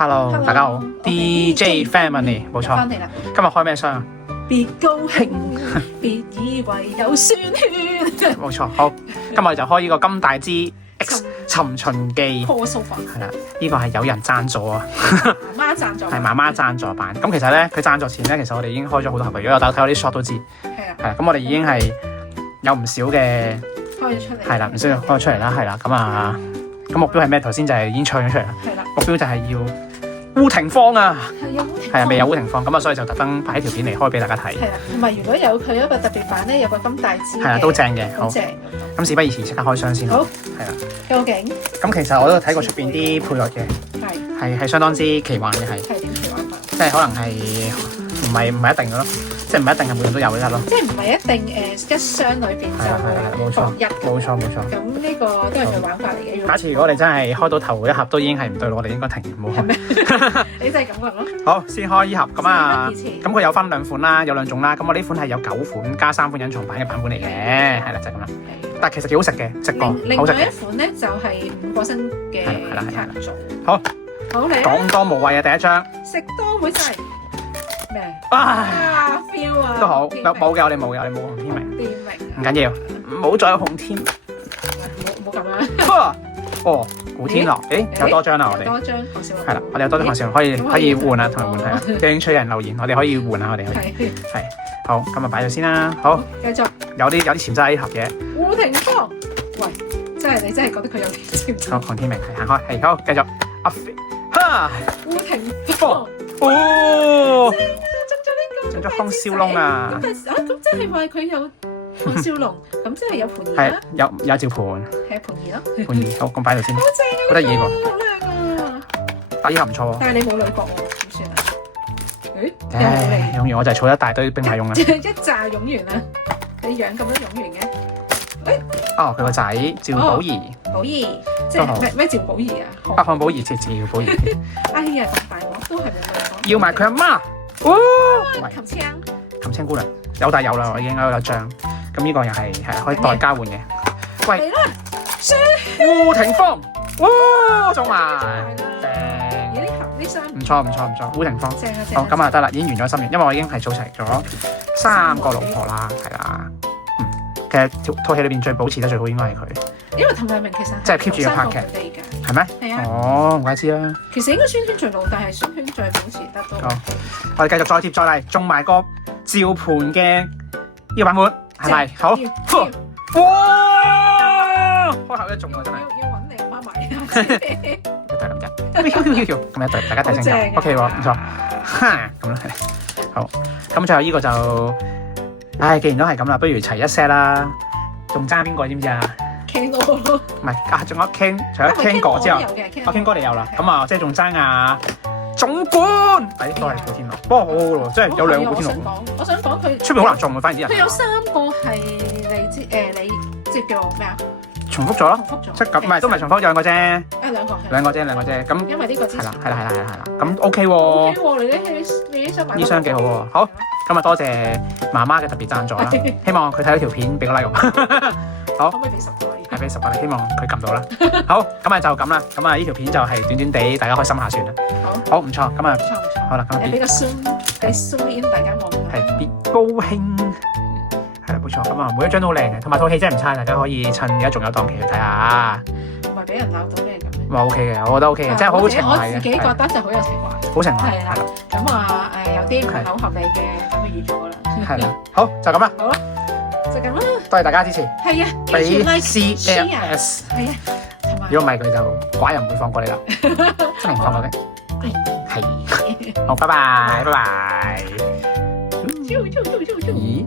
Hello， 大家好 ，DJ Family 冇錯。翻嚟啦，今日開咩箱啊？別高興，別以為有酸圈。冇錯，好，今日就開呢個金大之 X 尋秦記。破蘇法係啦，呢個係有人贊助啊，媽贊助，係媽媽贊助版。咁其實咧，佢贊助前咧，其實我哋已經開咗好多盒嘅。如果有大家睇我啲 shot 都知，係啊，係啦。咁我哋已經係有唔少嘅，開咗出嚟，係啦，唔少開咗出嚟啦，係啦。咁啊，咁目標係咩？頭先就係已經唱咗出嚟啦。係啦，目標就係要烏廷芳啊！係未有烏廷芳，咁啊，所以就特登拍一條片嚟開俾大家睇。係啦，同埋如果有佢一個特別版咧，有個金大支嘅，係啊，都正嘅。好，正。咁事不宜遲，即刻開箱先啦。好，係啦。究竟咁其實我都睇過出邊啲配樂嘅，係相當之奇幻嘅，係點奇幻法？即係可能係唔係一定嘅咯，即係唔係一定係每樣都有嘅咯。即係唔係一定一箱裏邊就冇錯放一，冇錯。咁呢個都係佢玩法嚟嘅。假設如果你真係開到頭一盒都已經係唔對路，我哋應該停，唔好開。你真係咁覺咯？好，先開呢盒咁啊。咁咁佢有分兩款啦，有兩種啦。咁我呢款係有9款加3款隱藏版嘅版本嚟嘅，係啦，就係咁啦。但係其實幾好食嘅，食過另外好食嘅。一款咧就係5個新嘅卡組。好，好嚟啦！講多無謂啊，第一張食多會滯咩？啊， feel 啊，都好，冇嘅，我哋冇嘅，我哋冇紅天明，天明唔緊要，唔好再有紅天。冇咁樣。哦，古天樂，誒有多張啦，我哋多張何小龍係啦，我哋有多張何小龍可以換啊，同人換係啊，有興趣人留言，我哋可以換下，我哋可以係好，咁啊擺咗先啦，好，繼續有啲潛質喺盒嘅，胡廷芳，喂，你真係覺得佢有幾潛好，黃天明係行開，係好，繼續阿肥，哈，胡廷芳，哦，中咗呢個，中咗康少窿啊，咁即係話佢有康少龍，咁即係有盤兒係啦，有趙盤，係盤兒咯，盤兒，好，咁擺度先，好正啊，好得意喎，好靚啊，但係呢盒唔錯喎，但係你冇女角喎，點算啊？誒，用完我就係儲一大堆兵馬俑啦，一紮湧完啦，你養咁多湧完嘅？哦，佢個仔趙寶儀，寶儀，即係咩趙寶儀啊？北漢寶儀即係趙寶儀，哎呀，大鑊都係冇女角，要埋佢阿媽，哦，琴槍，琴青姑娘有大有啦，我已經有一張，咁呢個又係可以代交換嘅。喂，嚟啦，胡廷芳，哇，中埋，正，咦呢箱唔錯，胡廷芳，正啊正，好，咁啊得啦，已經完咗心願，因為我已經係儲齊咗3個老婆啦，係啦，其實套戲裏邊最保持得最好應該係佢，因為滕麗明其實即係 keep 住要拍劇嘅，係咩？係啊，哦，唔怪之啦。其實應該孫圈最老，但係孫圈最保持得都。好，我哋繼續再貼再厲，中埋個趙盤嘅呢個版本，係咪？好，哇！開口一中啊，真係。要揾你媽咪。就係咁啫，咁一對，大家睇清楚，OK 喎，唔錯，哈，咁啦係，好，咁最後呢個就，唉，既然都係咁啦，不如齊一 set 啦，仲爭邊個知唔知啊？ Ken 哥咯，唔係啊，仲有 Ken，除咗 Ken 哥之後，阿 Ken 哥你有啦，咁啊，即係仲爭啊總冠，都係古天樂，不過好好咯，即係有2個古天樂。我想講佢出邊好難中喎，反而啲人。佢有3個係你知你即係叫咩啊？重複咗咯，重複咗，即係咁，唔係都唔係重複2個啫，啊兩個啫，咁因為呢個係啦，咁 OK 喎。 OK 喎，你呢箱買呢箱幾好喎，好，今日多謝媽媽嘅特別贊助啦，希望佢睇到條片俾個 like 我。好，可唔可以俾10個？係俾10個，希望佢撳到啦。好，咁啊就咁啦，咁啊呢條片就係短短地，大家開心下算啦。好唔錯，咁啊唔錯，好啦，咁俾個 zoom in 大家望。係別高興，係啦冇錯，咁啊每一張都好靚嘅，同埋套戲真係唔差，大家可以趁而家仲有檔期去睇下。唔係俾人鬧到咩咁樣？哇 OK 嘅，我覺得 OK 嘅，即係好情懷嘅。我自己覺得就好有情懷。好情懷。係啦，咁啊有啲唔係好合理嘅，咁就預咗噶啦。係啦，好就咁啦。好啦，就咁啦。多謝大家支持。係啊，俾 CLS。係啊，如果唔係佢就寡人唔會放過你啦，真係唔放過嘅。係，好，拜拜。咦？